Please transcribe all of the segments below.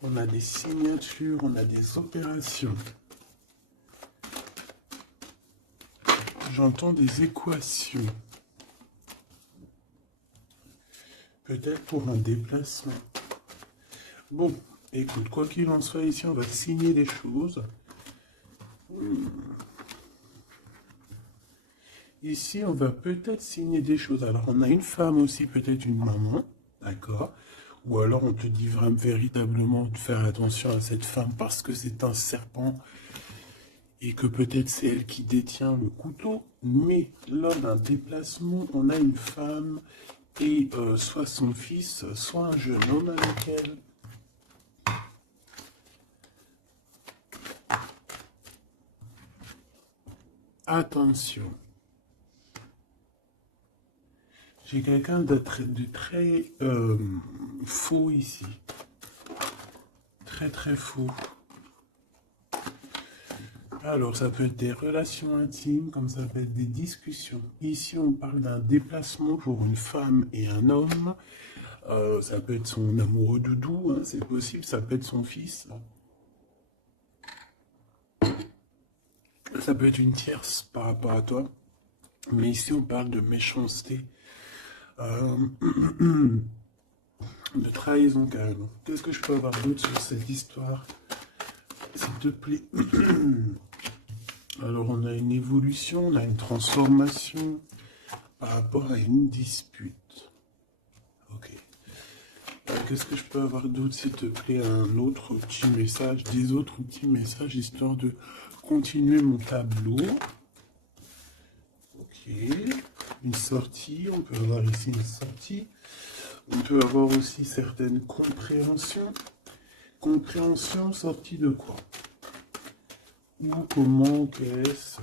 On a des signatures, on a des opérations. J'entends des équations. Peut-être pour un déplacement. Bon, écoute, quoi qu'il en soit, ici, on va signer des choses. Ici, on va peut-être signer des choses. Alors, on a une femme aussi, peut-être une maman, d'accord? Ou alors, on te dit vraiment, véritablement de faire attention à cette femme parce que c'est un serpent et que peut-être c'est elle qui détient le couteau. Mais lors d'un déplacement, on a une femme et soit son fils, soit un jeune homme avec elle. Attention. J'ai quelqu'un de très faux ici. Très très faux. Alors, ça peut être des relations intimes, comme ça peut être des discussions. Ici, on parle d'un déplacement pour une femme et un homme. Ça peut être son amoureux doudou, hein, c'est possible. Ça peut être son fils. Ça peut être une tierce par rapport à toi. Mais ici, on parle de méchanceté. De trahison, carrément. Qu'est-ce que je peux avoir d'autre sur cette histoire, s'il te plaît? Alors, on a une évolution, on a une transformation par rapport à une dispute. Ok. Qu'est-ce que je peux avoir d'autre, s'il te plaît? Un autre petit message, des autres petits messages, histoire de continuer mon tableau. Ok. Une sortie, on peut avoir ici une sortie. On peut avoir aussi certaines compréhensions. Compréhension sortie de quoi? Ou comment, qu'est-ce?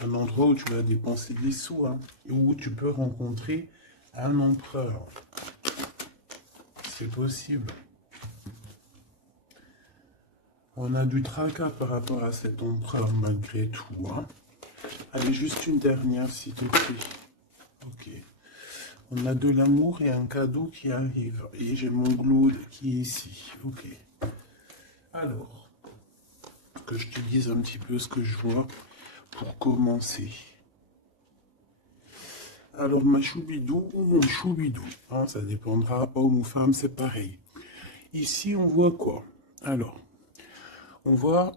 Un endroit où tu vas dépenser des sous, hein, et où tu peux rencontrer un empereur. C'est possible. On a du tracas par rapport à cet empereur malgré tout. Hein. Allez, juste une dernière, s'il te plaît. Ok. On a de l'amour et un cadeau qui arrive. Et j'ai mon Glaude qui est ici. Ok. Alors, que je te dise un petit peu ce que je vois pour commencer. Alors, ma choubidou ou mon choubidou, hein, ça dépendra, homme ou femme, c'est pareil. Ici, on voit quoi? Alors, on voit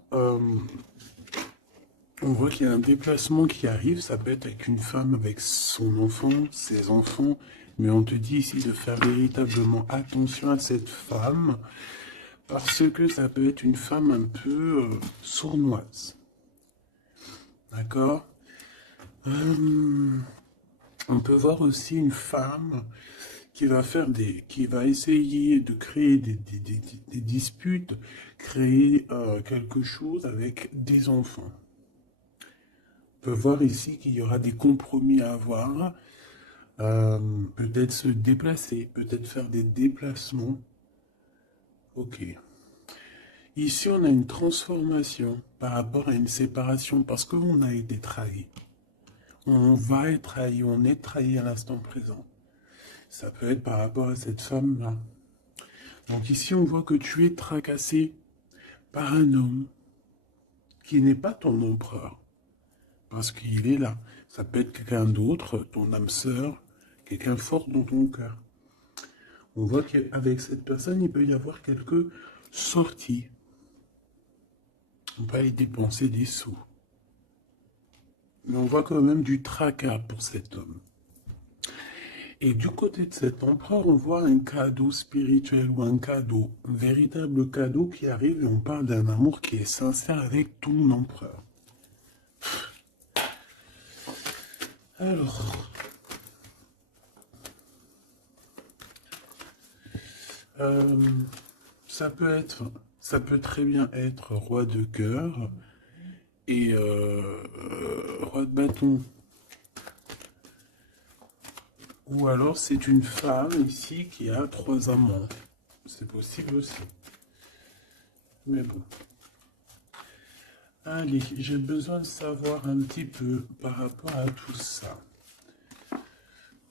qu'il y a un déplacement qui arrive, ça peut être avec une femme, avec son enfant, ses enfants, mais on te dit ici de faire véritablement attention à cette femme, parce que ça peut être une femme un peu sournoise. D'accord? On peut voir aussi une femme qui va essayer de créer des disputes, créer quelque chose avec des enfants. On peut voir ici qu'il y aura des compromis à avoir, peut-être se déplacer, peut-être faire des déplacements. Ok. Ici, on a une transformation par rapport à une séparation parce qu'on a été trahi. On va être trahi, on est trahi à l'instant présent. Ça peut être par rapport à cette femme-là. Donc ici, on voit que tu es tracassé par un homme qui n'est pas ton empereur. Parce qu'il est là. Ça peut être quelqu'un d'autre, ton âme sœur, quelqu'un fort dans ton cœur. On voit qu'avec cette personne, il peut y avoir quelques sorties. On peut aller dépenser des sous. Mais on voit quand même du tracas pour cet homme. Et du côté de cet empereur, on voit un cadeau spirituel ou un cadeau, un véritable cadeau qui arrive et on parle d'un amour qui est sincère avec ton empereur. Alors, ça peut très bien être roi de cœur et roi de bâton. Ou alors c'est une femme ici qui a 3 amants. C'est possible aussi. Mais bon. Allez, j'ai besoin de savoir un petit peu par rapport à tout ça.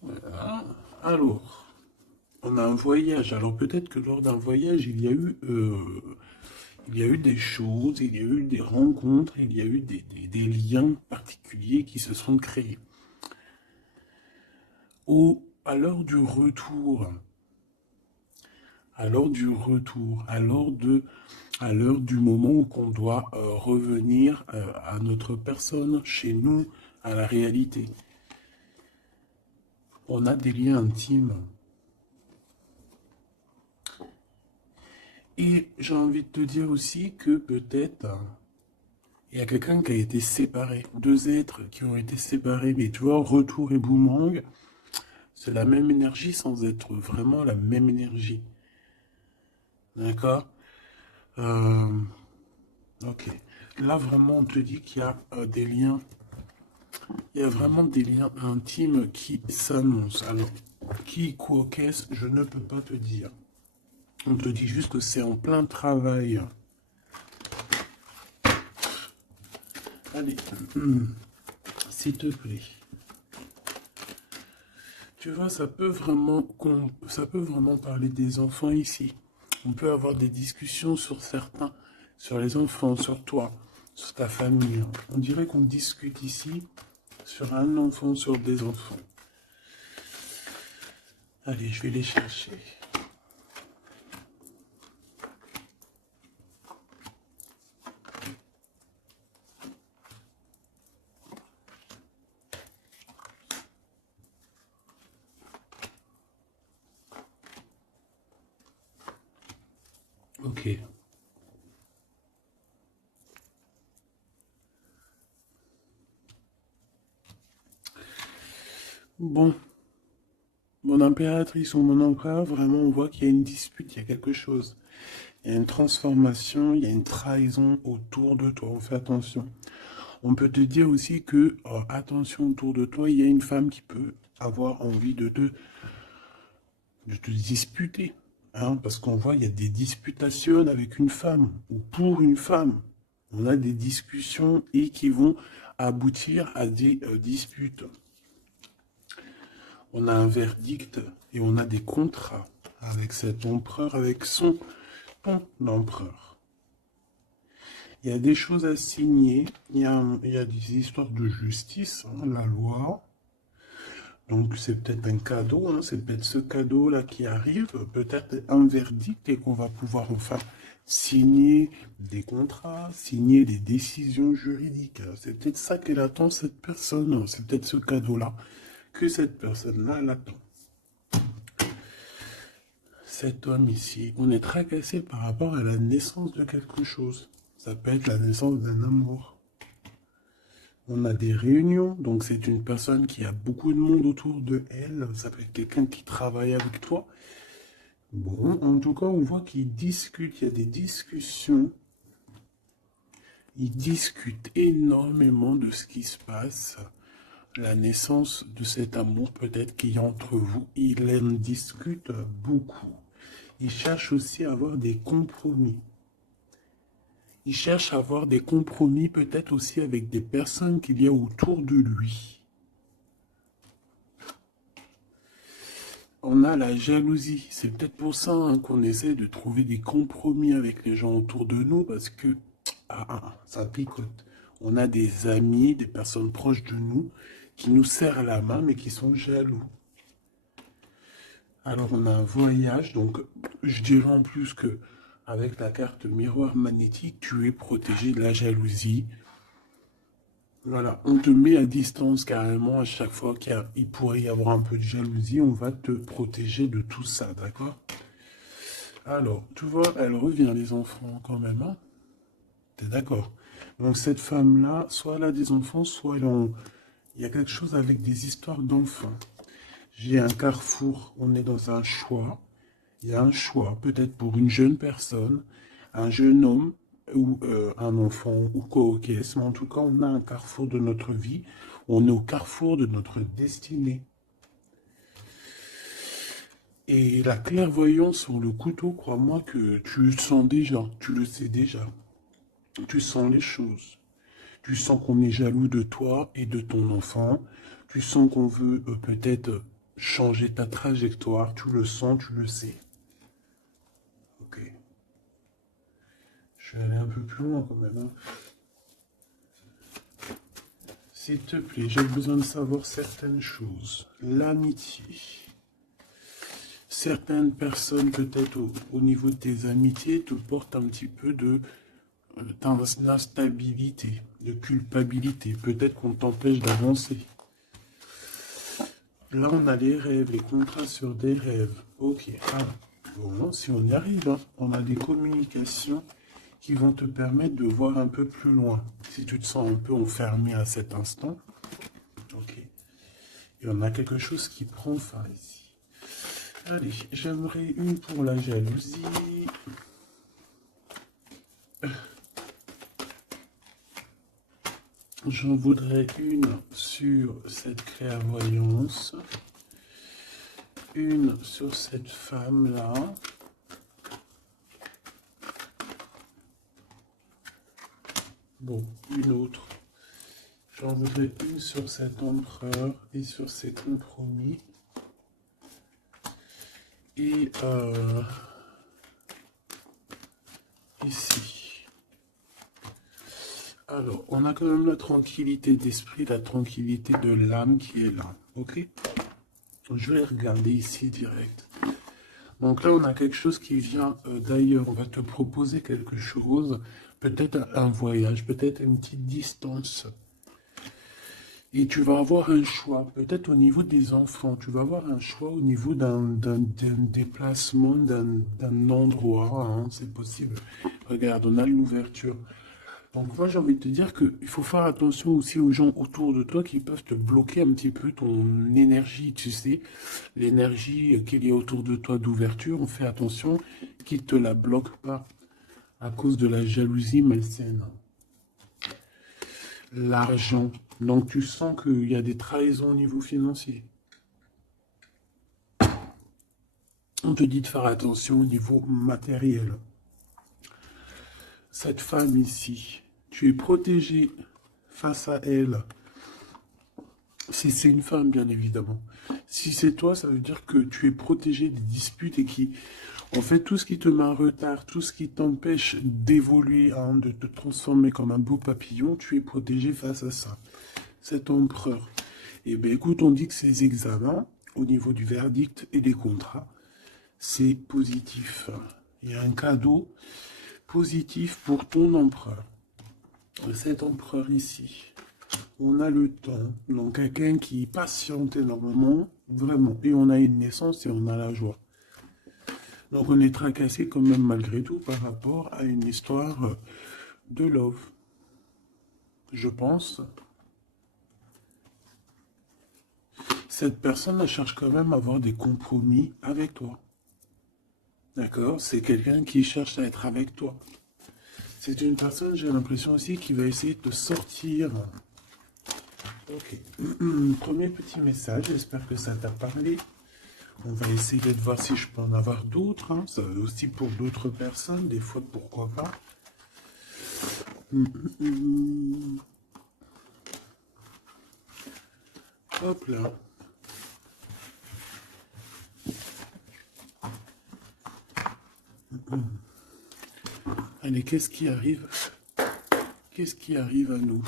Voilà. Alors, on a un voyage. Alors peut-être que lors d'un voyage, il y a eu des choses, il y a eu des rencontres, il y a eu des liens particuliers qui se sont créés. À l'heure du retour, à l'heure du retour, à l'heure du moment où on doit revenir à notre personne, chez nous, à la réalité, on a des liens intimes. Et j'ai envie de te dire aussi que peut-être il y a quelqu'un qui a été séparé, deux êtres qui ont été séparés, mais tu vois, retour et boomerang, c'est la même énergie sans être vraiment la même énergie. D'accord. Euh, ok. Là, vraiment, on te dit qu'il y a des liens. Il y a vraiment des liens intimes qui s'annoncent. Alors, qui, quoi, qu'est-ce, je ne peux pas te dire. On te dit juste que c'est en plein travail. Allez, s'il te plaît. Tu vois, ça peut vraiment parler des enfants ici. On peut avoir des discussions sur certains, sur les enfants, sur toi, sur ta famille. On dirait qu'on discute ici sur un enfant, sur des enfants. Allez, je vais les chercher. Ok. Bon, mon impératrice ou mon empereur, vraiment, on voit qu'il y a une dispute, il y a quelque chose. Il y a une transformation, il y a une trahison autour de toi. On fait attention. On peut te dire aussi que, attention, autour de toi, il y a une femme qui peut avoir envie de te disputer. Hein, parce qu'on voit, il y a des disputations avec une femme ou pour une femme. On a des discussions et qui vont aboutir à des disputes. On a un verdict et on a des contrats avec cet empereur, avec son empereur. Il y a des choses à signer, il y a des histoires de justice, hein, la loi. Donc c'est peut-être un cadeau, hein, c'est peut-être ce cadeau-là qui arrive, peut-être un verdict et qu'on va pouvoir enfin signer des contrats, signer des décisions juridiques. C'est peut-être ça qu'elle attend, cette personne, c'est peut-être ce cadeau-là que cette personne-là l'attend. Cet homme ici, on est tracassé par rapport à la naissance de quelque chose. Ça peut être la naissance d'un amour. On a des réunions, donc c'est une personne qui a beaucoup de monde autour de elle. Ça peut être quelqu'un qui travaille avec toi. Bon, en tout cas, on voit qu'ils discutent, il y a des discussions. Ils discutent énormément de ce qui se passe. La naissance de cet amour peut-être qu'il y a entre vous. Ils en discutent beaucoup. Ils cherchent aussi à avoir des compromis. Ils cherchent à avoir des compromis peut-être aussi avec des personnes qu'il y a autour de lui. On a la jalousie. C'est peut-être pour ça hein, qu'on essaie de trouver des compromis avec les gens autour de nous parce que ça picote. On a des amis, des personnes proches de nous qui nous serrent la main mais qui sont jaloux. Alors on a un voyage, donc je dirais en plus que avec la carte miroir magnétique, tu es protégé de la jalousie. Voilà, on te met à distance carrément à chaque fois qu'il pourrait y avoir un peu de jalousie, on va te protéger de tout ça, d'accord? Alors, tu vois, elle revient les enfants quand même, hein? T'es d'accord? Donc cette femme-là, soit elle a des enfants, soit il y a quelque chose avec des histoires d'enfants. J'ai un carrefour, on est dans un choix. Il y a un choix, peut-être pour une jeune personne, un jeune homme ou un enfant ou quoi que ce soit. Mais en tout cas, on a un carrefour de notre vie. On est au carrefour de notre destinée. Et la clairvoyance sur le couteau, crois-moi que tu le sens déjà, tu le sais déjà. Tu sens les choses. Tu sens qu'on est jaloux de toi et de ton enfant. Tu sens qu'on veut peut-être changer ta trajectoire, tu le sens, tu le sais. Ok. Je vais aller un peu plus loin quand même, hein. S'il te plaît, j'ai besoin de savoir certaines choses. L'amitié. Certaines personnes, peut-être au niveau de tes amitiés, te portent un petit peu d'instabilité, de culpabilité. Peut-être qu'on t'empêche d'avancer. Là, on a les rêves, les contrats sur des rêves. Ok. Ah, bon, si on y arrive, hein, on a des communications qui vont te permettre de voir un peu plus loin. Si tu te sens un peu enfermé à cet instant. Ok. Et on a quelque chose qui prend fin ici. Allez, j'aimerais une pour la jalousie. J'en voudrais une sur cette clairvoyance. Une sur cette femme-là. Bon, une autre. J'en voudrais une sur cet empereur et sur ses compromis. Et ici. Alors, on a quand même la tranquillité d'esprit, la tranquillité de l'âme qui est là. Ok? Je vais regarder ici direct. Donc là, on a quelque chose qui vient d'ailleurs. On va te proposer quelque chose. Peut-être un voyage, peut-être une petite distance. Et tu vas avoir un choix, peut-être au niveau des enfants, tu vas avoir un choix au niveau d'un déplacement, d'un endroit, hein, c'est possible. Regarde, on a l'ouverture. Donc moi j'ai envie de te dire qu'il faut faire attention aussi aux gens autour de toi qui peuvent te bloquer un petit peu ton énergie, tu sais, l'énergie qu'il y a autour de toi d'ouverture, on fait attention qu'ils ne te la bloquent pas à cause de la jalousie malsaine. L'argent. Donc tu sens qu'il y a des trahisons au niveau financier. On te dit de faire attention au niveau matériel. Cette femme ici, tu es protégé face à elle. Si c'est une femme, bien évidemment. Si c'est toi, ça veut dire que tu es protégé des disputes et qui, en fait, tout ce qui te met en retard, tout ce qui t'empêche d'évoluer, hein, de te transformer comme un beau papillon, tu es protégé face à ça. Cet empereur. Eh bien, écoute, on dit que ces examens, au niveau du verdict et des contrats, c'est positif. Il y a un cadeau positif pour ton empereur. Cet empereur ici, on a le temps. Donc, quelqu'un qui patiente énormément, vraiment. Et on a une naissance et on a la joie. Donc, on est tracassé quand même malgré tout par rapport à une histoire de love. Je pense. Cette personne elle cherche quand même à avoir des compromis avec toi. D'accord? C'est quelqu'un qui cherche à être avec toi. C'est une personne, j'ai l'impression aussi, qui va essayer de te sortir. Ok. Premier petit message, j'espère que ça t'a parlé. On va essayer de voir si je peux en avoir d'autres. Hein. Ça aussi pour d'autres personnes, des fois, pourquoi pas. Hop là. Allez, qu'est-ce qui arrive? Qu'est-ce qui arrive à nous?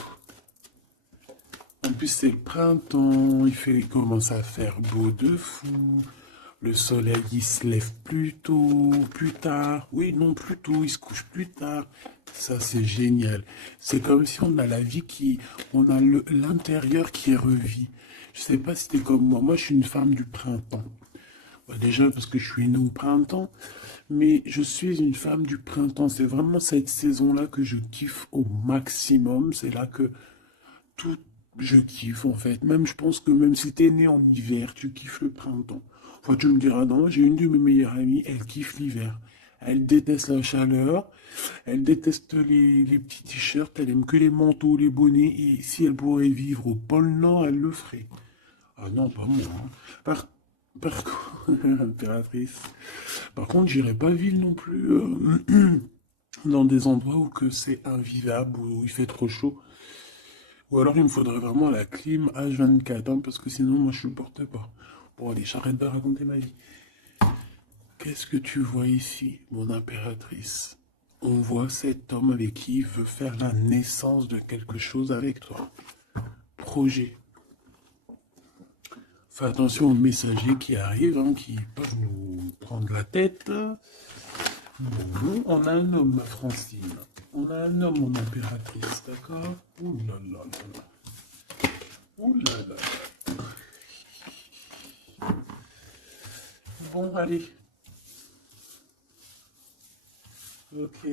En plus, c'est le printemps, il commence à faire beau de fou. Le soleil, il se lève plus tôt, plus tard. Oui, non, plus tôt, il se couche plus tard. Ça, c'est génial. C'est comme si on a la vie qui... On a l'intérieur qui est revu. Je sais pas si t'es comme moi. Moi, je suis une femme du printemps. Bah, déjà parce que je suis née au printemps, mais je suis une femme du printemps. C'est vraiment cette saison-là que je kiffe au maximum. C'est là que tout, je kiffe en fait. Même je pense que même si t'es né en hiver, tu kiffes le printemps. Enfin, tu me diras, non, j'ai une de mes meilleures amies, elle kiffe l'hiver. Elle déteste la chaleur, elle déteste les petits t-shirts, elle aime que les manteaux, les bonnets, et si elle pourrait vivre au pôle Nord, elle le ferait. Ah non, pas moi, hein. Par contre, impératrice. Par contre, j'irai pas vivre non plus dans des endroits où que c'est invivable, où il fait trop chaud. Ou alors il me faudrait vraiment la clim H24, hein, parce que sinon moi je supporte pas. Bon, allez, j'arrête de raconter ma vie. Qu'est-ce que tu vois ici, mon impératrice? On voit cet homme avec qui il veut faire la naissance de quelque chose avec toi. Projet. Fais attention aux messagers qui arrivent, hein, qui peuvent nous prendre la tête. Bon, on a un homme, ma Francine. On a un homme, mon impératrice, d'accord? Ouh là là là là. Ouh là là là. Bon, allez. Ok.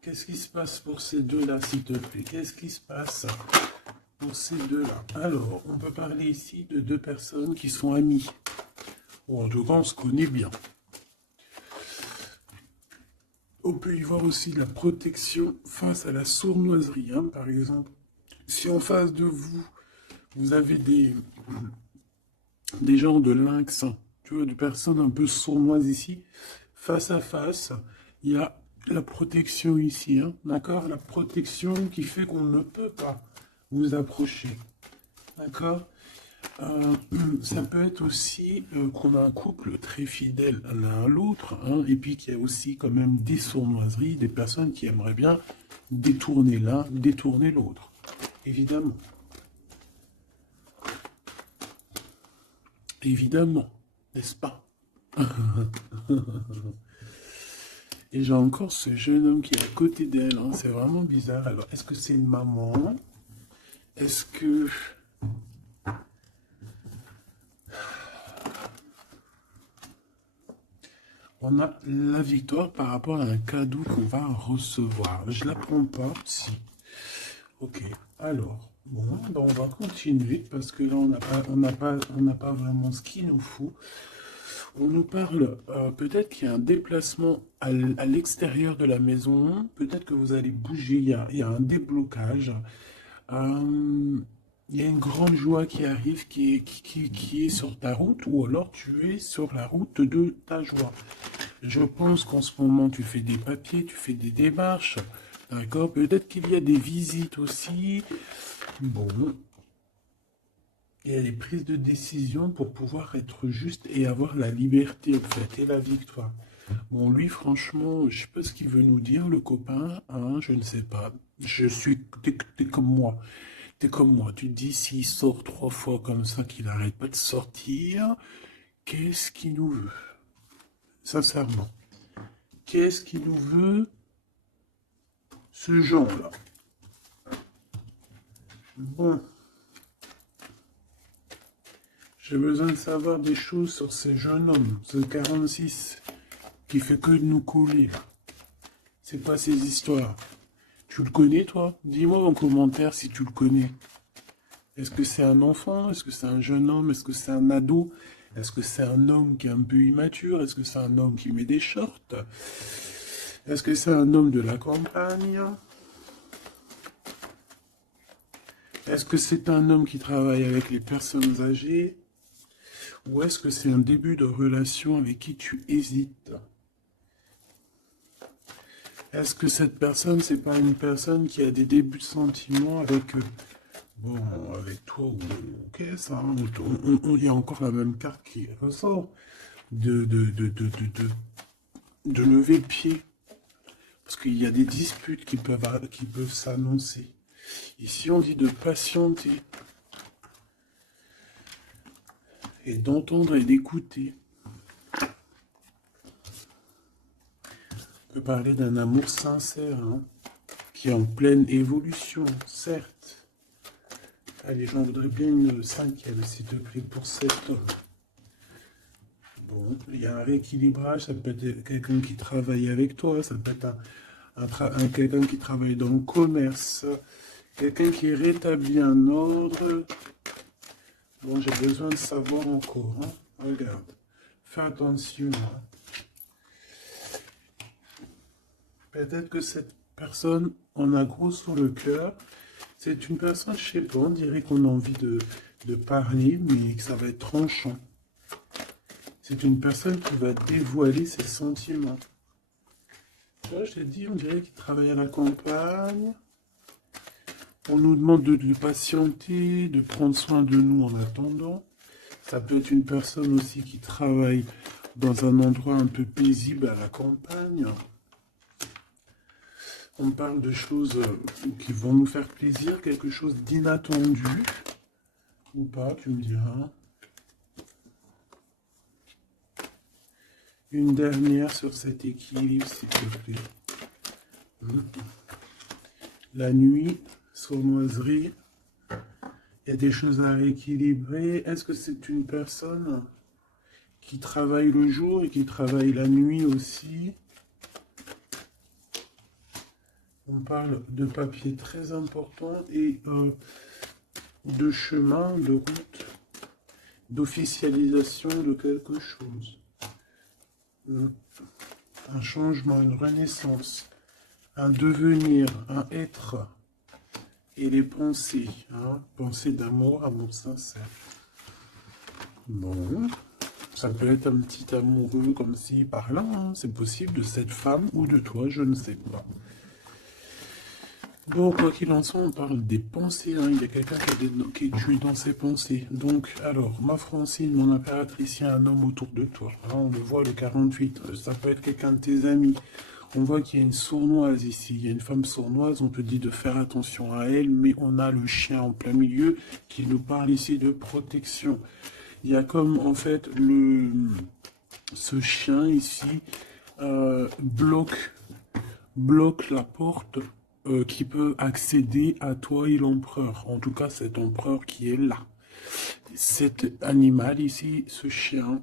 Qu'est-ce qui se passe pour ces deux-là, s'il te plaît? Qu'est-ce qui se passe pour ces deux-là? Alors, on peut parler ici de deux personnes qui sont amies. Bon, en tout cas, on se connaît bien. On peut y voir aussi la protection face à la sournoiserie, hein, par exemple. Si en face de vous, vous avez des gens de lynx, hein, tu vois, des personnes un peu sournoises ici, face à face, il y a la protection ici, hein, d'accord? La protection qui fait qu'on ne peut pas vous approcher, d'accord? Ça peut être aussi qu'on a un couple très fidèle l'un à l'autre, hein, et puis qu'il y a aussi quand même des sournoiseries, des personnes qui aimeraient bien détourner l'un, détourner l'autre, évidemment. Évidemment, n'est-ce pas? Et j'ai encore ce jeune homme qui est à côté d'elle, hein, c'est vraiment bizarre. Alors, est-ce que c'est une maman? Est-ce que... On a la victoire par rapport à un cadeau qu'on va recevoir. Je la prends pas, si. Ok, alors, bon, ben on va continuer parce que là, on n'a pas vraiment ce qu'il nous faut. On nous parle, peut-être qu'il y a un déplacement à l'extérieur de la maison, peut-être que vous allez bouger, il y a un déblocage. Il y a une grande joie qui arrive, qui est sur ta route, ou alors tu es sur la route de ta joie. Je pense qu'en ce moment, tu fais des papiers, tu fais des démarches, d'accord? Peut-être qu'il y a des visites aussi. Bon, il y a des prises de décision pour pouvoir être juste et avoir la liberté, en fait, et la victoire. Bon, lui, franchement, je sais pas ce qu'il veut nous dire, le copain, hein, je ne sais pas. T'es comme moi. T'es comme moi. Tu te dis, s'il sort 3 fois comme ça, qu'il n'arrête pas de sortir, qu'est-ce qu'il nous veut? Sincèrement. Qu'est-ce qu'il nous veut, ce genre-là? Bon. J'ai besoin de savoir des choses sur ce jeune homme, ce 46, qui fait que de nous couler. C'est quoi ces histoires? Tu le connais, toi? Dis-moi en commentaire si tu le connais. Est-ce que c'est un enfant? Est-ce que c'est un jeune homme? Est-ce que c'est un ado? Est-ce que c'est un homme qui est un peu immature? Est-ce que c'est un homme qui met des shorts? Est-ce que c'est un homme de la campagne? Est-ce que c'est un homme qui travaille avec les personnes âgées? Ou est-ce que c'est un début de relation avec qui tu hésites? Est-ce que cette personne, c'est pas une personne qui a des débuts de sentiments avec... bon, avec toi, ok, ça, il y a encore la même carte qui ressort. De lever le pied. Parce qu'il y a des disputes qui peuvent s'annoncer. Ici, on dit de patienter. Et d'entendre et d'écouter. On peut parler d'un amour sincère, hein, qui est en pleine évolution, certes. Allez, j'en voudrais bien une cinquième, s'il te plaît, pour cet homme. Bon, il y a un rééquilibrage, ça peut être quelqu'un qui travaille avec toi, ça peut être quelqu'un qui travaille dans le commerce, quelqu'un qui est rétabli un ordre. Bon, j'ai besoin de savoir encore, hein. Regarde, fais attention. Hein. Peut-être que cette personne en a gros sur le cœur. C'est une personne, je sais pas, on dirait qu'on a envie de parler, mais que ça va être tranchant. C'est une personne qui va dévoiler ses sentiments. Tu vois, je t'ai dit, on dirait qu'il travaille à la campagne. On nous demande de patienter, de prendre soin de nous en attendant. Ça peut être une personne aussi qui travaille dans un endroit un peu paisible à la campagne. On parle de choses qui vont nous faire plaisir, quelque chose d'inattendu. Ou pas, tu me diras. Une dernière sur cet équilibre, s'il te plaît. La nuit, sournoiserie. Il y a des choses à rééquilibrer. Est-ce que c'est une personne qui travaille le jour et qui travaille la nuit aussi? On parle de papier très important et de chemin, de route, d'officialisation de quelque chose. Un changement, une renaissance, un devenir, un être. Et les pensées, hein, pensées d'amour, amour sincère. Bon, ça peut être un petit amoureux comme si par là, hein, c'est possible de cette femme ou de toi, je ne sais pas. Bon, quoi qu'il en soit, on parle des pensées, hein. Il y a quelqu'un qui est tué dans ses pensées. Donc, alors, ma Francine, mon impératrice, il y a un homme autour de toi. Hein, on le voit, le 48. Ça peut être quelqu'un de tes amis. On voit qu'il y a une sournoise ici. Il y a une femme sournoise, on te dit de faire attention à elle, mais on a le chien en plein milieu qui nous parle ici de protection. Il y a comme, en fait, ce chien ici bloque la porte qui peut accéder à toi et l'empereur. En tout cas, cet empereur qui est là. Cet animal ici, ce chien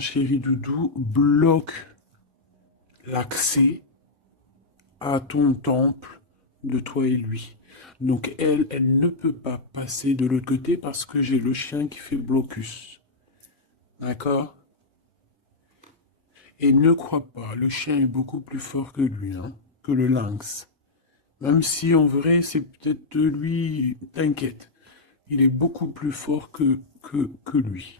chéri doudou, bloque l'accès à ton temple de toi et lui. Donc elle ne peut pas passer de l'autre côté parce que j'ai le chien qui fait blocus. D'accord? Et ne crois pas, le chien est beaucoup plus fort que lui, hein, que le lynx. Même si en vrai, c'est peut-être de lui, t'inquiète. Il est beaucoup plus fort que lui.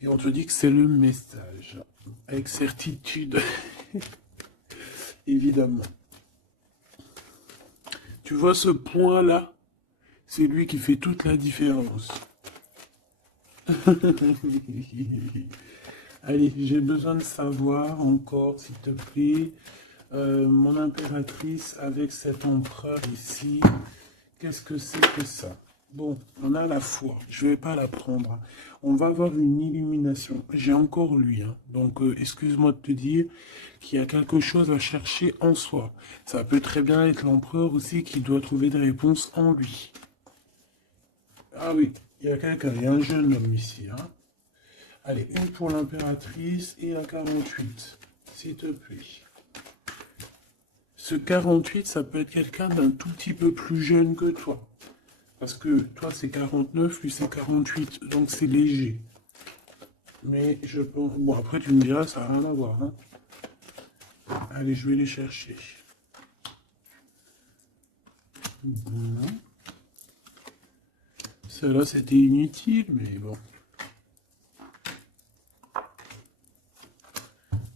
Et on te dit que c'est le message. Avec certitude. Évidemment. Tu vois ce point-là? C'est lui qui fait toute la différence. Allez, j'ai besoin de savoir encore, s'il te plaît, mon impératrice avec cet empereur ici, qu'est-ce que c'est que ça? Bon, on a la foi, je ne vais pas la prendre. On va avoir une illumination. J'ai encore lui, hein. Donc excuse-moi de te dire qu'il y a quelque chose à chercher en soi. Ça peut très bien être l'empereur aussi qui doit trouver des réponses en lui. Ah oui, il y a quelqu'un, il y a un jeune homme ici, hein. Allez, une pour l'impératrice et la 48, s'il te plaît. Ce 48, ça peut être quelqu'un d'un tout petit peu plus jeune que toi. Parce que toi, c'est 49, lui, c'est 48. Donc, c'est léger. Mais je pense... Bon, après, tu me diras, ça n'a rien à voir. Hein. Allez, je vais les chercher. Bon. Celle-là, c'était inutile, mais bon.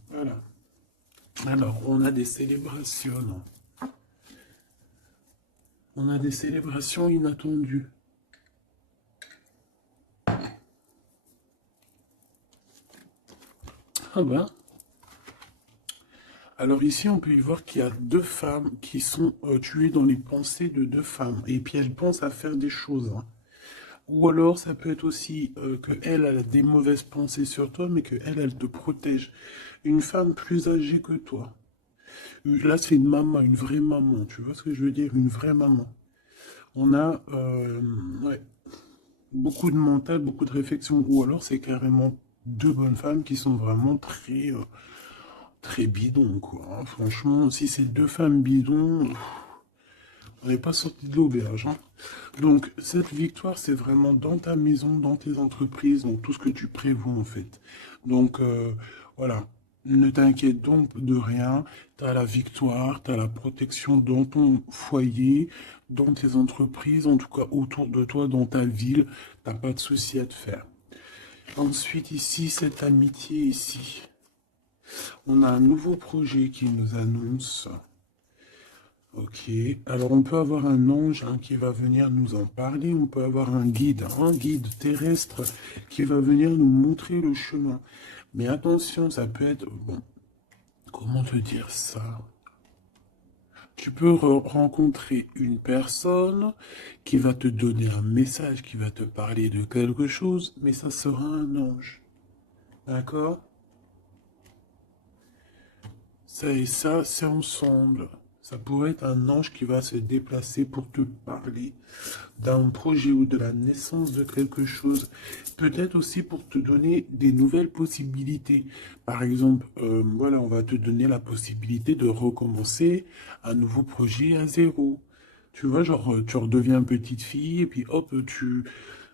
Voilà. Alors, on a des célébrations. On a des célébrations inattendues. Ah ben. Alors ici, on peut y voir qu'il y a deux femmes qui sont tuées dans les pensées de deux femmes. Et puis elles pensent à faire des choses. Hein. Ou alors, ça peut être aussi qu'elle a des mauvaises pensées sur toi, mais qu'elle, elle te protège. Une femme plus âgée que toi. Là, c'est une maman, une vraie maman. Tu vois ce que je veux dire? Une vraie maman. On a ouais, beaucoup de mental, beaucoup de réflexion. Ou alors, c'est carrément deux bonnes femmes qui sont vraiment très bidons, quoi. Hein. Franchement, si c'est deux femmes bidons... On n'est pas sorti de l'auberge. Hein. Donc, cette victoire, c'est vraiment dans ta maison, dans tes entreprises, dans tout ce que tu prévois, en fait. Donc, voilà. Ne t'inquiète donc de rien. Tu as la victoire, tu as la protection dans ton foyer, dans tes entreprises, en tout cas autour de toi, dans ta ville. Tu n'as pas de souci à te faire. Ensuite, ici, cette amitié ici. On a un nouveau projet qui nous annonce Ok, alors on peut avoir un ange hein, qui va venir nous en parler, on peut avoir un guide terrestre qui va venir nous montrer le chemin. Mais attention, ça peut être, bon, comment te dire ça? Tu peux rencontrer une personne qui va te donner un message, qui va te parler de quelque chose, mais ça sera un ange. D'accord? Ça et ça, c'est ensemble. Ça pourrait être un ange qui va se déplacer pour te parler d'un projet ou de la naissance de quelque chose. Peut-être aussi pour te donner des nouvelles possibilités. Par exemple, voilà, on va te donner la possibilité de recommencer un nouveau projet à zéro. Tu vois, genre, tu redeviens petite fille et puis hop,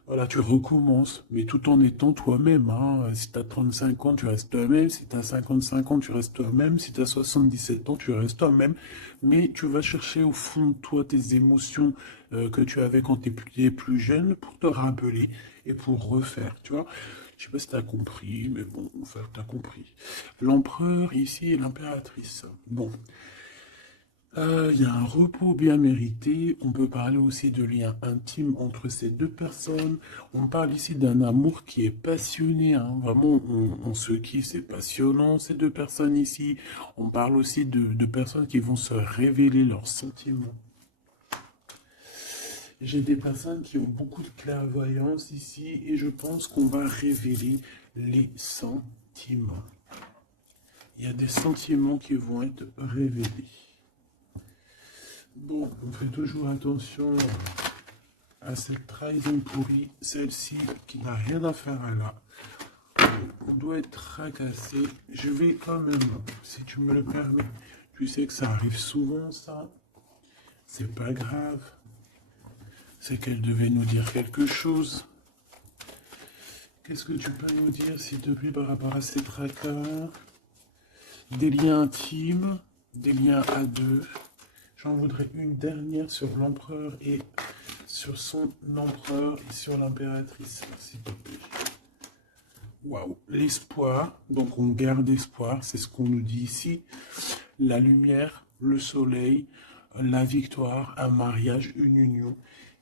voilà, tu recommences, mais tout en étant toi-même. Hein. Si tu as 35 ans, tu restes toi-même. Si tu as 55 ans, tu restes toi-même. Si tu as 77 ans, tu restes toi-même. Mais tu vas chercher au fond de toi tes émotions que tu avais quand tu étais plus jeune pour te rappeler et pour refaire, tu vois. Je sais pas si tu as compris, mais bon, enfin, tu as compris. L'empereur ici et l'impératrice. Bon, il y a un repos bien mérité. On peut parler aussi de liens intimes entre ces deux personnes. On parle ici d'un amour qui est passionné. Hein. Vraiment, on se kiffe, c'est passionnant, ces deux personnes ici. On parle aussi de personnes qui vont se révéler leurs sentiments. J'ai des personnes qui ont beaucoup de clairvoyance ici et je pense qu'on va révéler les sentiments. Il y a des sentiments qui vont être révélés. Bon, on fait toujours attention à cette trahison pourrie, celle-ci qui n'a rien à faire là. On doit être tracassé. Je vais quand même, si tu me le permets, tu sais que ça arrive souvent ça. C'est pas grave. C'est qu'elle devait nous dire quelque chose. Qu'est-ce que tu peux nous dire, s'il te plaît, par rapport à ces tracas? Des liens intimes, des liens à deux. J'en voudrais une dernière sur l'empereur et sur son empereur et sur l'impératrice, s'il te plaît. Waouh, l'espoir, donc on garde espoir, c'est ce qu'on nous dit ici. La lumière, le soleil, la victoire, un mariage, une union.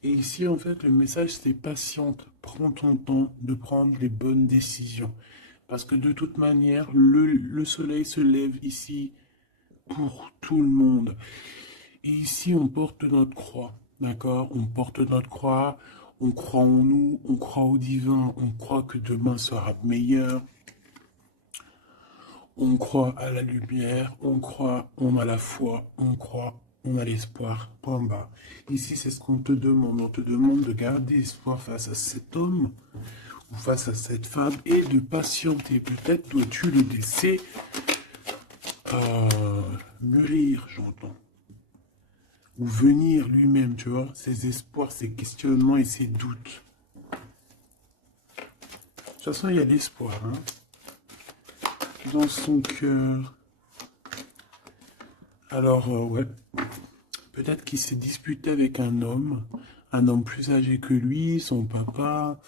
Et ici, en fait, le message, c'est patiente. Prends ton temps de prendre les bonnes décisions. Parce que de toute manière, le soleil se lève ici pour tout le monde. Et ici, on porte notre croix, d'accord? On porte notre croix, on croit en nous, on croit au divin, on croit que demain sera meilleur, on croit à la lumière, on croit, on a la foi, on croit, on a l'espoir, point bas. Ici, c'est ce qu'on te demande. On te demande de garder espoir face à cet homme ou face à cette femme et de patienter. Peut-être dois-tu le laisser mûrir, j'entends. Ou venir lui-même, tu vois, ses espoirs, ses questionnements et ses doutes. De toute façon, il y a l'espoir, hein, dans son cœur. Alors, ouais, peut-être qu'il s'est disputé avec un homme plus âgé que lui, son papa,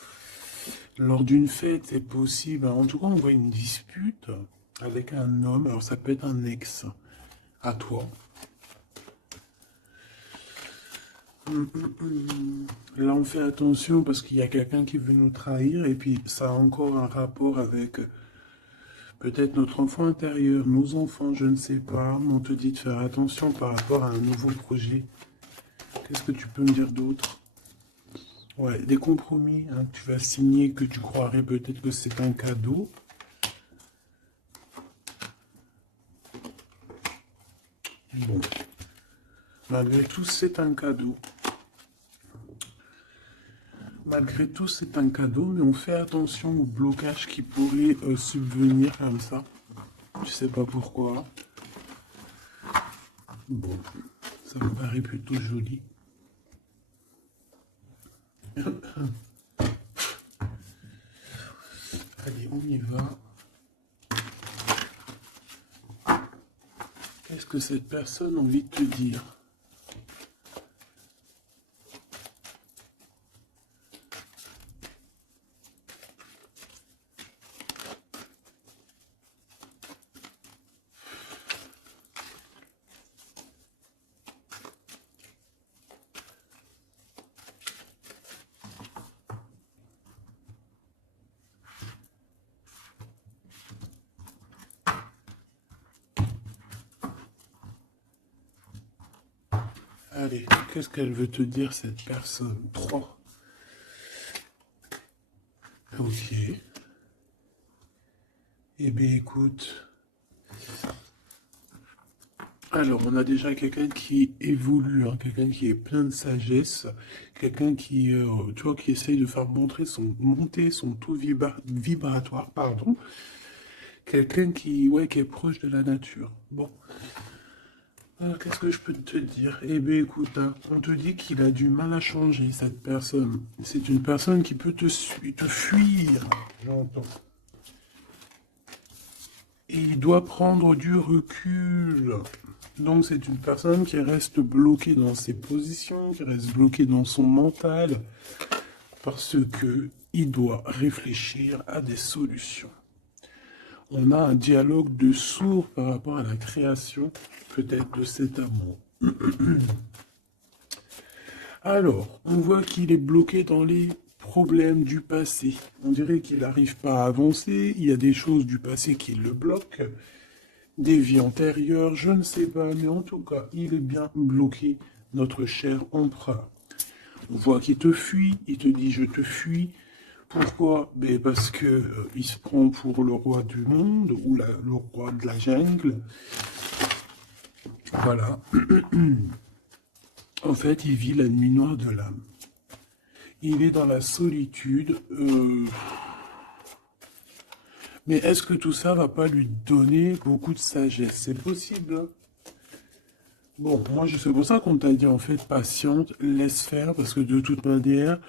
lors d'une fête, c'est possible. En tout cas, on voit une dispute avec un homme, alors ça peut être un ex à toi. Là, on fait attention parce qu'il y a quelqu'un qui veut nous trahir et puis ça a encore un rapport avec peut-être notre enfant intérieur, nos enfants, je ne sais pas. On te dit de faire attention par rapport à un nouveau projet. Qu'est-ce que tu peux me dire d'autre? Ouais, des compromis hein, que tu vas signer, que tu croirais peut-être que c'est un cadeau. Bon, malgré tout, c'est un cadeau. Malgré tout, c'est un cadeau, mais on fait attention aux blocages qui pourraient subvenir comme ça. Je sais pas pourquoi. Bon, ça me paraît plutôt joli. Allez, on y va. Qu'est-ce que cette personne a envie de te dire? Allez, qu'est-ce qu'elle veut te dire, cette personne? 3. Ok. Eh bien, écoute. Alors, on a déjà quelqu'un qui évolue, hein, quelqu'un qui est plein de sagesse, quelqu'un qui, tu vois, qui essaye de faire monter son taux vibratoire, pardon. Quelqu'un qui, ouais, qui est proche de la nature. Bon. Qu'est-ce que je peux te dire? Eh bien, écoute, hein, on te dit qu'il a du mal à changer, cette personne. C'est une personne qui peut te fuir, j'entends. Et il doit prendre du recul. Donc, c'est une personne qui reste bloquée dans ses positions, qui reste bloquée dans son mental, parce que il doit réfléchir à des solutions. On a un dialogue de sourds par rapport à la création, peut-être, de cet amour. Alors, on voit qu'il est bloqué dans les problèmes du passé. On dirait qu'il n'arrive pas à avancer, il y a des choses du passé qui le bloquent, des vies antérieures, je ne sais pas, mais en tout cas, il est bien bloqué, notre cher empereur. On voit qu'il te fuit, il te dit je te fuis. Pourquoi? Ben parce que il se prend pour le roi du monde ou le roi de la jungle. Voilà. En fait, il vit la nuit noire de l'âme. Il est dans la solitude. Mais est-ce que tout ça va pas lui donner beaucoup de sagesse? C'est possible, hein. Bon, moi, c'est pour ça qu'on t'a dit, en fait, patiente, laisse faire, parce que de toute manière,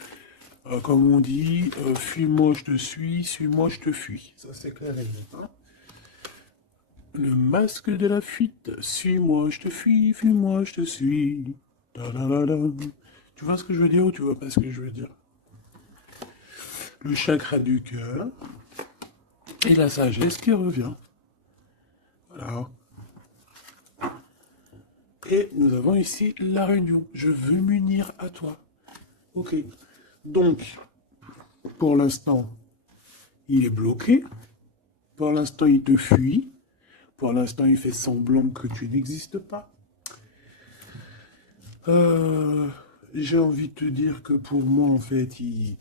comme on dit, fuis-moi, je te suis-moi, je te fuis. Ça, c'est clair et net, hein. Le masque de la fuite, suis-moi, je te fuis, fuis-moi, je te suis. Da, da, da, da. Tu vois ce que je veux dire ou tu vois pas ce que je veux dire? Le chakra du cœur et la sagesse qui revient. Voilà. Et nous avons ici la réunion. Je veux m'unir à toi. Ok. Donc, pour l'instant, il est bloqué. Pour l'instant, il te fuit. Pour l'instant, il fait semblant que tu n'existes pas. Euh, j'ai envie de te dire que pour moi, en fait, il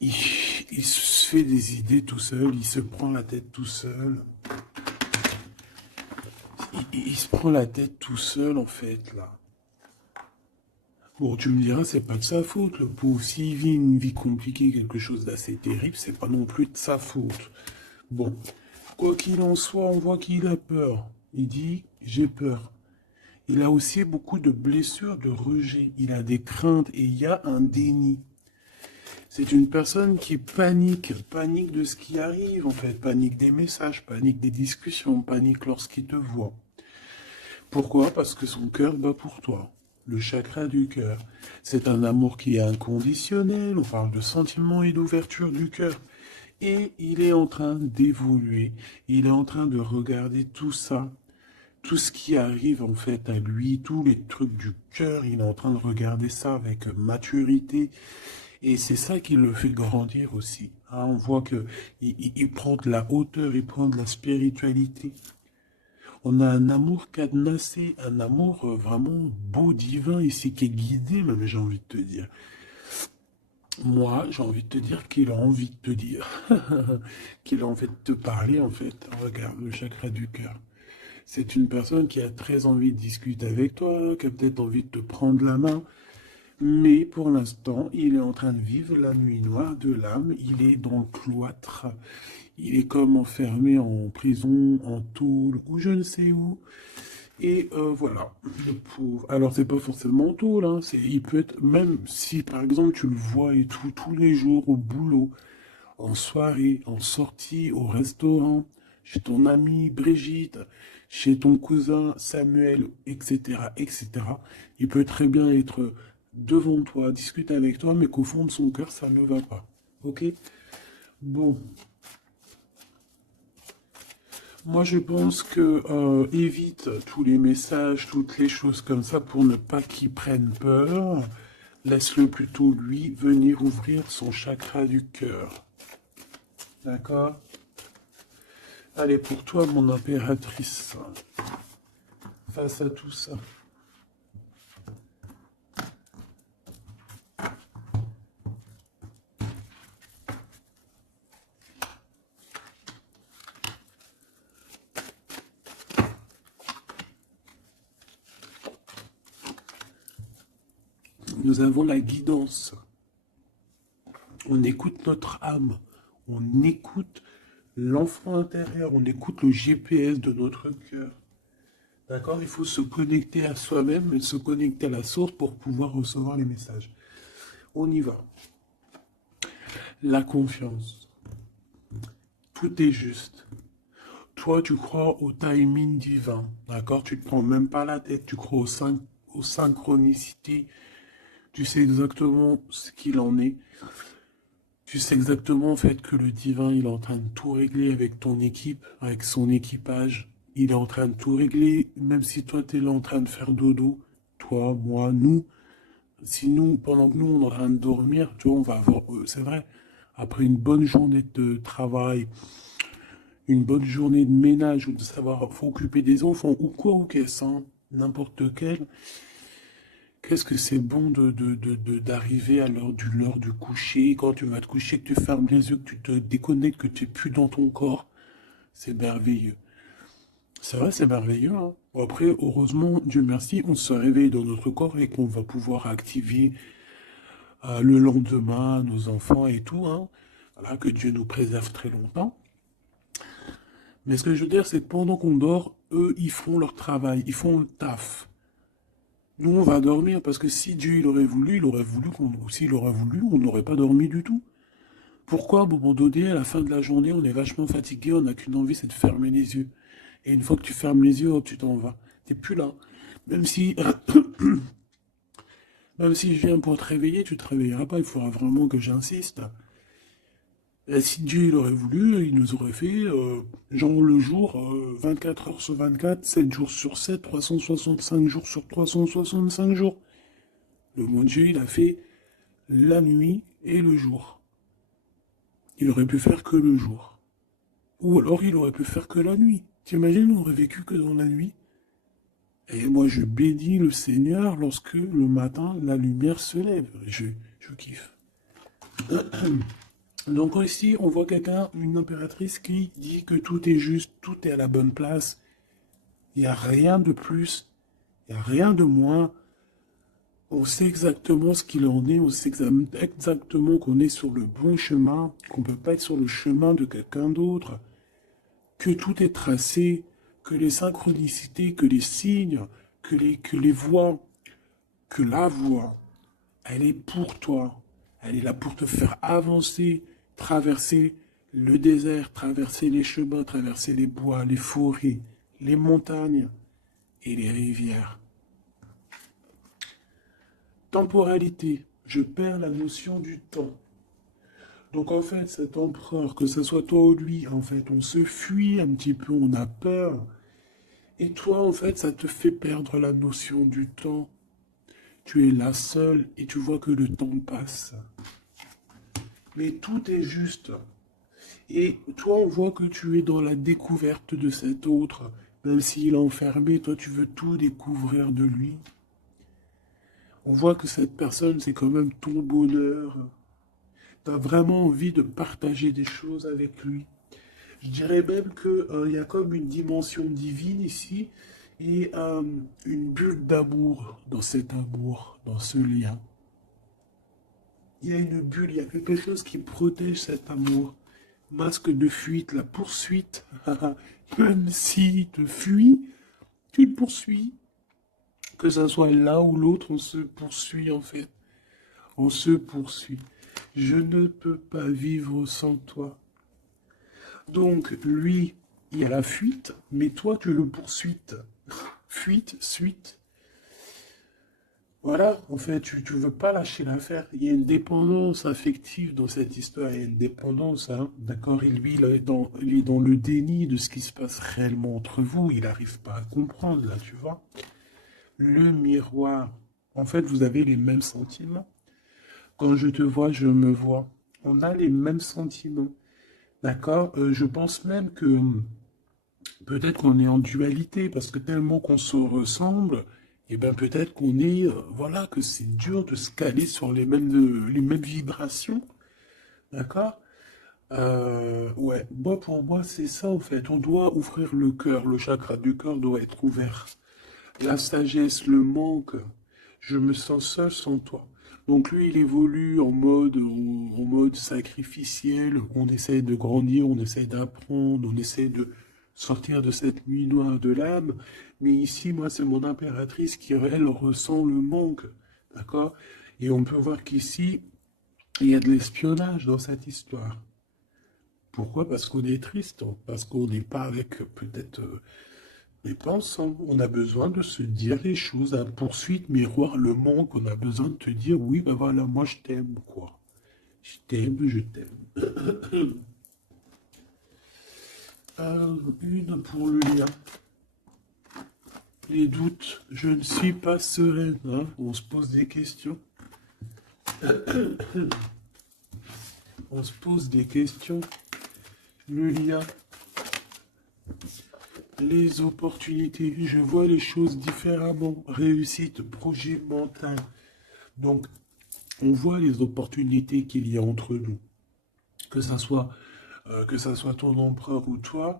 se fait des idées tout seul, il se prend la tête tout seul. Il se prend la tête tout seul, en fait, là. Bon, tu me diras, c'est pas de sa faute, le pauvre. S'il vit une vie compliquée, quelque chose d'assez terrible, c'est pas non plus de sa faute. Bon, quoi qu'il en soit, on voit qu'il a peur. Il dit, j'ai peur. Il a aussi beaucoup de blessures, de rejet. Il a des craintes et il y a un déni. C'est une personne qui panique de ce qui arrive en fait, panique des messages, panique des discussions, panique lorsqu'il te voit. Pourquoi? Parce que son cœur bat pour toi. Le chakra du cœur. C'est un amour qui est inconditionnel, on parle de sentiments et d'ouverture du cœur. Et il est en train d'évoluer, il est en train de regarder tout ça, tout ce qui arrive en fait à lui, tous les trucs du cœur, il est en train de regarder ça avec maturité. Et c'est ça qui le fait grandir aussi, hein. On voit que il prend de la hauteur, il prend de la spiritualité. On a un amour cadenassé, un amour vraiment beau, divin ici, qui est guidé, même j'ai envie de te dire. Moi, j'ai envie de te dire qu'il a envie de te dire, qu'il a envie de te parler en fait. Regarde, le chakra du cœur. C'est une personne qui a très envie de discuter avec toi, qui a peut-être envie de te prendre la main. Mais pour l'instant, il est en train de vivre la nuit noire de l'âme. Il est dans le cloître. Il est comme enfermé en prison, en tôle, ou je ne sais où. Et voilà, le pauvre. Alors, c'est pas forcément en tôle, hein. Il peut être, même si par exemple tu le vois et tout, tous les jours au boulot, en soirée, en sortie, au restaurant, chez ton amie Brigitte, chez ton cousin Samuel, etc., etc. Il peut très bien être devant toi, discuter avec toi, mais qu'au fond de son cœur, ça ne va pas. Ok? Bon. Moi, je pense que évite tous les messages, toutes les choses comme ça pour ne pas qu'il prenne peur. Laisse-le plutôt, lui, venir ouvrir son chakra du cœur. D'accord? Allez, pour toi, mon impératrice, face à tout ça, Nous avons la guidance. On écoute notre âme. On écoute l'enfant intérieur. On écoute le GPS de notre cœur. D'accord? Il faut se connecter à soi-même et se connecter à la source pour pouvoir recevoir les messages. On y va. La confiance. Tout est juste. Toi, tu crois au timing divin. D'accord? Tu ne te prends même pas la tête. Tu crois aux synchronicités. Tu sais exactement ce qu'il en est. Tu sais exactement en fait que le divin, il est en train de tout régler avec ton équipe, avec son équipage. Il est en train de tout régler, même si toi, tu es là en train de faire dodo. Toi, moi, nous. Si nous, pendant que nous, on est en train de dormir, tu vois, on va avoir... c'est vrai, après une bonne journée de travail, une bonne journée de ménage, ou de savoir, faut occuper des enfants, ou quoi, ou qu'est-ce, hein, n'importe quel... Qu'est-ce que c'est bon d'arriver à l'heure du coucher, quand tu vas te coucher, que tu fermes les yeux, que tu te déconnectes, que tu n'es plus dans ton corps. C'est merveilleux. C'est vrai, c'est merveilleux. Hein. Bon, après, heureusement, Dieu merci, on se réveille dans notre corps et qu'on va pouvoir activer le lendemain nos enfants et tout. Hein. Voilà, que Dieu nous préserve très longtemps. Mais ce que je veux dire, c'est que pendant qu'on dort, eux, ils font leur travail, ils font le taf. Nous, on va dormir parce que si Dieu il aurait voulu s'il aurait voulu, on n'aurait pas dormi du tout. Pourquoi, à un moment donné, à la fin de la journée, on est vachement fatigué, on n'a qu'une envie, c'est de fermer les yeux. Et une fois que tu fermes les yeux, hop, tu t'en vas. T'es plus là. Même si, même si je viens pour te réveiller, tu te réveilleras pas. Il faudra vraiment que j'insiste. Et si Dieu il aurait voulu, il nous aurait fait, genre le jour, 24 heures sur 24, 7 jours sur 7, 365 jours sur 365 jours. Le bon Dieu, il a fait la nuit et le jour. Il aurait pu faire que le jour. Ou alors il aurait pu faire que la nuit. T'imagines, on aurait vécu que dans la nuit. Et moi, je bénis le Seigneur lorsque le matin, la lumière se lève. Je kiffe. Donc ici, on voit quelqu'un, une impératrice qui dit que tout est juste, tout est à la bonne place. Il n'y a rien de plus, il n'y a rien de moins. On sait exactement ce qu'il en est, on sait exactement qu'on est sur le bon chemin, qu'on ne peut pas être sur le chemin de quelqu'un d'autre, que tout est tracé, que les synchronicités, que les signes, que les voix, que la voix, elle est pour toi. Elle est là pour te faire avancer, traverser le désert, traverser les chemins, traverser les bois, les forêts, les montagnes et les rivières. Temporalité, je perds la notion du temps. Donc en fait, cet empereur, que ce soit toi ou lui, en fait, on se fuit un petit peu, on a peur. Et toi, en fait, ça te fait perdre la notion du temps. Tu es là seul et tu vois que le temps passe. Mais tout est juste. Et toi, on voit que tu es dans la découverte de cet autre. Même s'il est enfermé, toi, tu veux tout découvrir de lui. On voit que cette personne, c'est quand même ton bonheur. Tu as vraiment envie de partager des choses avec lui. Je dirais même qu'il y a comme une dimension divine ici et une bulle d'amour dans cet amour, dans ce lien. Il y a une bulle, il y a quelque chose qui protège cet amour. Masque de fuite, la poursuite. Même s'il te fuit, tu le poursuis. Que ça soit l'un ou l'autre, on se poursuit en fait. On se poursuit. Je ne peux pas vivre sans toi. Donc, lui, il y a la fuite, mais toi, tu le poursuis. Fuite, suite. Voilà, en fait, tu ne veux pas lâcher l'affaire. Il y a une dépendance affective dans cette histoire. Il y a une dépendance, hein, d'accord? Et lui, il est dans le déni de ce qui se passe réellement entre vous. Il n'arrive pas à comprendre, là, tu vois. Le miroir. En fait, vous avez les mêmes sentiments. Quand je te vois, je me vois. On a les mêmes sentiments. D'accord? Je pense même que peut-être qu'on est en dualité, parce que tellement qu'on se ressemble, et bien peut-être qu'on est, voilà, que c'est dur de se caler sur les mêmes vibrations. D'accord? Ouais, moi pour moi c'est ça en fait. On doit ouvrir le cœur, le chakra du cœur doit être ouvert. La sagesse, le manque, je me sens seul sans toi. Donc lui, il évolue en mode sacrificiel. On essaie de grandir, on essaie d'apprendre, on essaie de sortir de cette nuit noire de l'âme. Mais ici, moi, c'est mon impératrice qui, elle, ressent le manque. D'accord? Et on peut voir qu'ici, il y a de l'espionnage dans cette histoire. Pourquoi? Parce qu'on est triste, parce qu'on n'est pas avec peut-être mais pas ensemble. On a besoin de se dire les choses, à poursuite, miroir, le manque. On a besoin de te dire, oui, ben voilà, moi je t'aime, quoi. Je t'aime, je t'aime. Une pour le lien. Les doutes, je ne suis pas sereine. Hein. On se pose des questions. On se pose des questions. Le lien. Les opportunités, je vois les choses différemment. Réussite, projet mental. Donc, on voit les opportunités qu'il y a entre nous. Que ça soit ton empereur ou toi,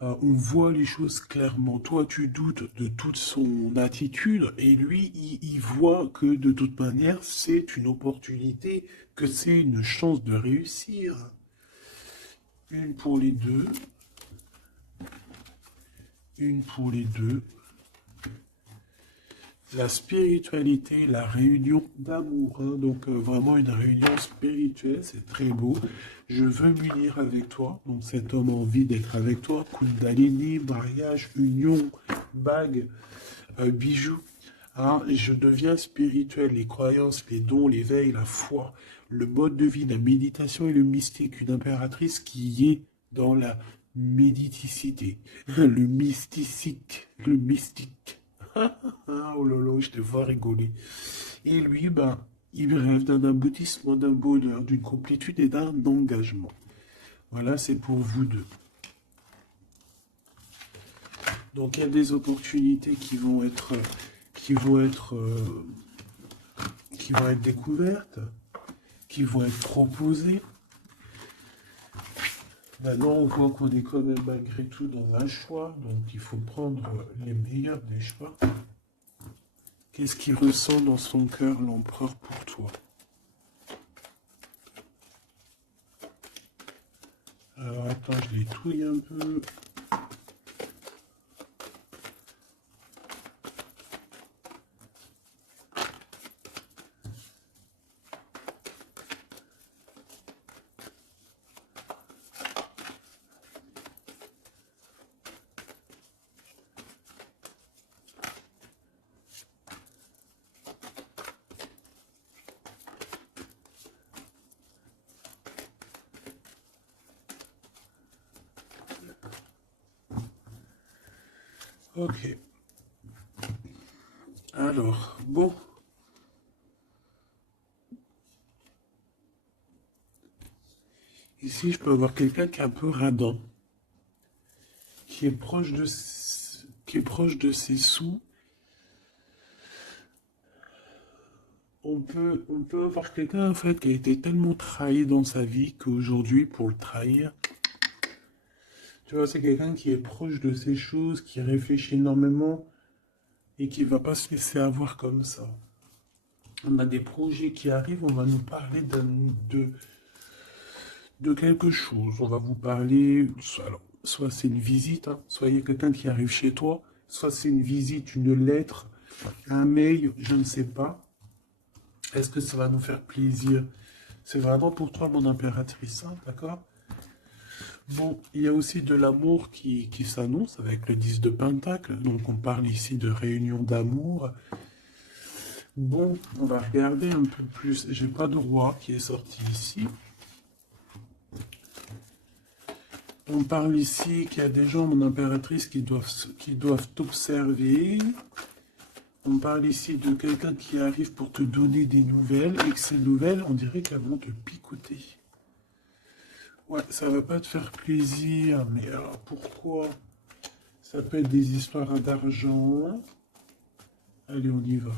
on voit les choses clairement. Toi, tu doutes de toute son attitude et lui, il voit que de toute manière, c'est une opportunité, que c'est une chance de réussir. Une pour les deux. Une pour les deux. La spiritualité, la réunion d'amour, hein, donc vraiment une réunion spirituelle, c'est très beau. Je veux m'unir avec toi, donc cet homme a envie d'être avec toi. Kundalini, mariage, union, bague, bijoux. Hein, je deviens spirituel, les croyances, les dons, l'éveil, la foi, le mode de vie, la méditation et le mystique, une impératrice qui est dans la méditicité, le mystique, le mystique. Ah, oh là là, je te vois rigoler. Et lui, ben, il rêve d'un aboutissement, d'un bonheur, d'une complétude et d'un engagement. Voilà, c'est pour vous deux. Donc, il y a des opportunités qui vont être, qui vont être découvertes, qui vont être proposées. Maintenant, on voit qu'on est quand même malgré tout dans un choix, donc il faut prendre les meilleurs des choix. Qu'est-ce qu'il ressent dans son cœur, l'empereur, pour toi? Alors, attends, je les touille un peu. Ok. Alors, bon. Ici, je peux avoir quelqu'un qui est un peu radin, qui est proche de ses sous. On peut avoir quelqu'un, en fait, qui a été tellement trahi dans sa vie qu'aujourd'hui, pour le trahir, tu vois, c'est quelqu'un qui est proche de ses choses, qui réfléchit énormément et qui va pas se laisser avoir comme ça. On a des projets qui arrivent, on va nous parler de quelque chose. On va vous parler, alors, soit c'est une visite, hein, soit il y a quelqu'un qui arrive chez toi, soit c'est une visite, une lettre, un mail, je ne sais pas. Est-ce que ça va nous faire plaisir? C'est vraiment pour toi, mon impératrice, hein, d'accord? Bon, il y a aussi de l'amour qui s'annonce avec le 10 de Pentacle. Donc, on parle ici de réunion d'amour. Bon, on va regarder un peu plus. J'ai pas de roi qui est sorti ici. On parle ici qu'il y a des gens, mon impératrice, qui doivent t'observer. On parle ici de quelqu'un qui arrive pour te donner des nouvelles et que ces nouvelles, on dirait qu'elles vont te picoter. Ouais, ça va pas te faire plaisir, mais alors pourquoi? Ça peut être des histoires d'argent. Allez, on y va.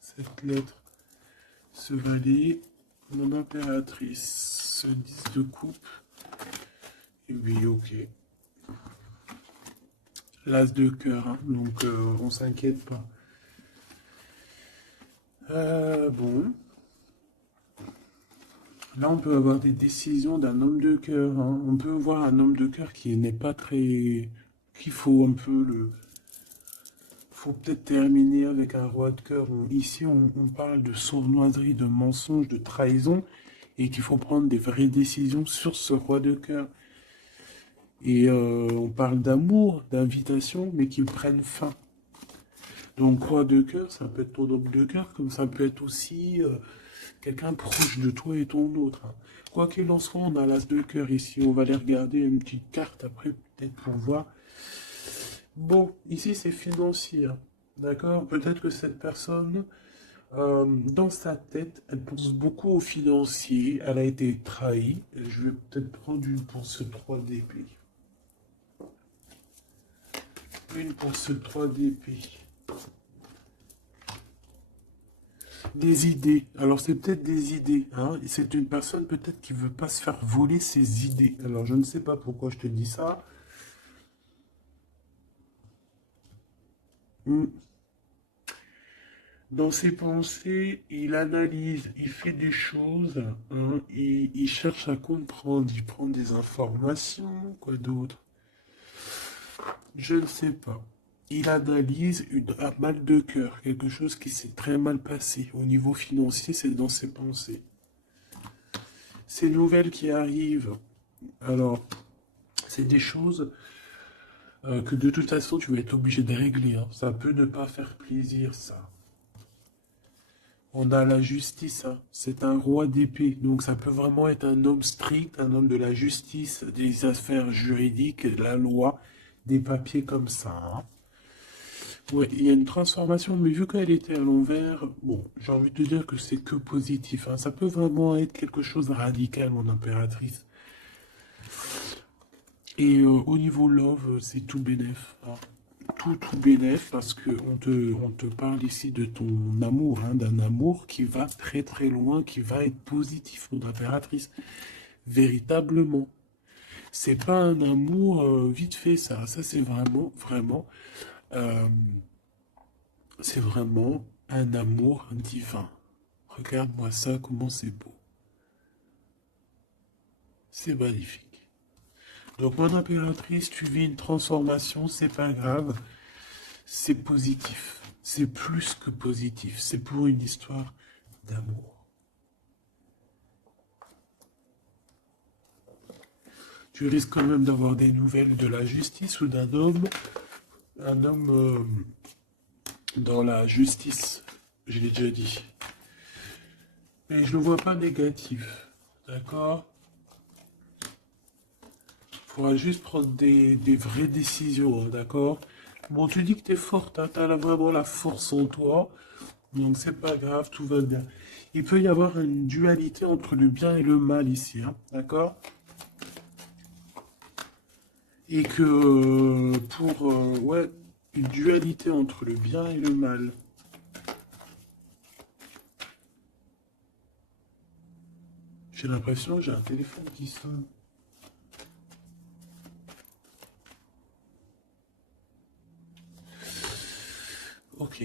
Cette lettre, ce valet, mon impératrice, ce 10 de coupe. Et oui, ok. L'as de cœur, hein, donc on s'inquiète pas. Bon, là on peut avoir des décisions d'un homme de cœur, hein. On peut voir un homme de cœur qui n'est pas très... qu'il faut un peu le... faut peut-être terminer avec un roi de cœur. Ici on parle de sournoiserie, de mensonge, de trahison, et qu'il faut prendre des vraies décisions sur ce roi de cœur. Et on parle d'amour, d'invitation, mais qui prennent fin. Donc, roi de cœur, ça peut être ton homme de cœur, comme ça peut être aussi quelqu'un proche de toi et ton autre, hein. Quoi qu'il en soit, on a l'as de cœur ici. On va aller regarder une petite carte après, peut-être pour voir. Bon, ici, c'est financier, hein. D'accord? Peut-être que cette personne, dans sa tête, elle pense beaucoup au financier. Elle a été trahie. Je vais peut-être prendre une pour ce 3 d'épée. Une pour ce 3 d'épée. Des idées. Alors c'est peut-être des idées, hein. C'est une personne peut-être qui veut pas se faire voler ses idées. Alors je ne sais pas pourquoi je te dis ça. Hmm. Dans ses pensées, il analyse, il fait des choses, hein, il cherche à comprendre, il prend des informations, quoi d'autre? Je ne sais pas. Il analyse un mal de cœur, quelque chose qui s'est très mal passé. Au niveau financier, c'est dans ses pensées. Ces nouvelles qui arrivent, alors, c'est des choses que de toute façon, tu vas être obligé de régler, hein. Ça peut ne pas faire plaisir, ça. On a la justice, hein. C'est un roi d'épée, donc ça peut vraiment être un homme strict, un homme de la justice, des affaires juridiques, de la loi, des papiers comme ça, hein. Ouais, il y a une transformation, mais vu qu'elle était à l'envers, bon, j'ai envie de te dire que c'est que positif, hein. Ça peut vraiment être quelque chose de radical, mon impératrice. Et au niveau love, c'est tout bénef, hein. Tout bénef, parce que on te parle ici de ton amour, hein, d'un amour qui va très très loin, qui va être positif, mon impératrice. Véritablement. C'est pas un amour vite fait, ça. Ça, c'est vraiment, vraiment, euh, c'est vraiment un amour divin. Regarde-moi ça, comment c'est beau. C'est magnifique. Donc, mon impératrice, tu vis une transformation, c'est pas grave. C'est positif. C'est plus que positif. C'est pour une histoire d'amour. Tu risques quand même d'avoir des nouvelles de la justice ou un homme dans la justice, je l'ai déjà dit. Mais je ne le vois pas négatif, d'accord? Il faudra juste prendre des vraies décisions, hein, d'accord? Bon, tu dis que tu es forte, hein, tu as vraiment la force en toi, donc c'est pas grave, tout va bien. Il peut y avoir une dualité entre le bien et le mal ici, hein, d'accord? Et que ouais, une dualité entre le bien et le mal. J'ai l'impression que j'ai un téléphone qui sonne. Ok.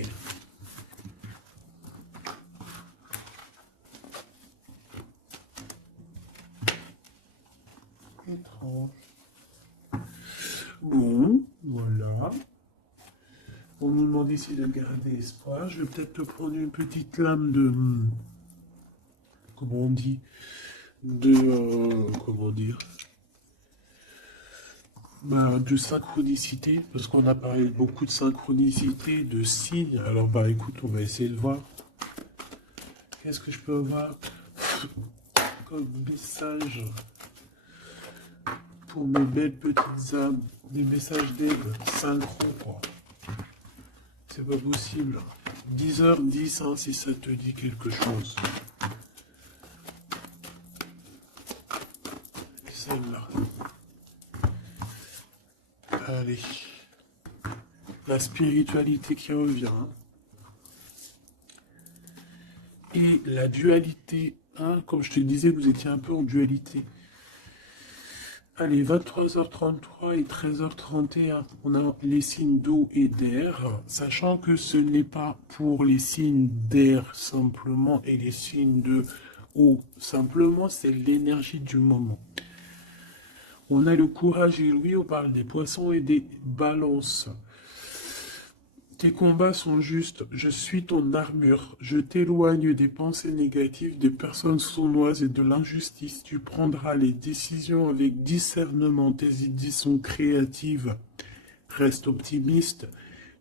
Étrange. Bon, voilà. On nous demande ici de garder espoir. Je vais peut-être te prendre une petite lame de... Comment on dit? De... comment dire? Bah, de synchronicité, parce qu'on a parlé beaucoup de synchronicité, de signes. Alors bah écoute, on va essayer de voir. Qu'est-ce que je peux avoir comme message pour mes belles petites âmes? Des messages d'aide synchro, quoi. C'est pas possible. 10h10, hein, si ça te dit quelque chose. Celle-là. Allez. La spiritualité qui revient, hein. Et la dualité, hein, comme je te disais, vous étiez un peu en dualité. Allez, 23h33 et 13h31, on a les signes d'eau et d'air, sachant que ce n'est pas pour les signes d'air simplement et les signes de eau simplement, c'est l'énergie du moment. On a le courage et Louis, on parle des poissons et des balances. Tes combats sont justes, je suis ton armure, je t'éloigne des pensées négatives, des personnes sournoises et de l'injustice. Tu prendras les décisions avec discernement, tes idées sont créatives. Reste optimiste,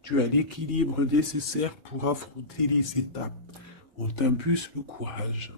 tu as l'équilibre nécessaire pour affronter les étapes. On t'impulse le courage.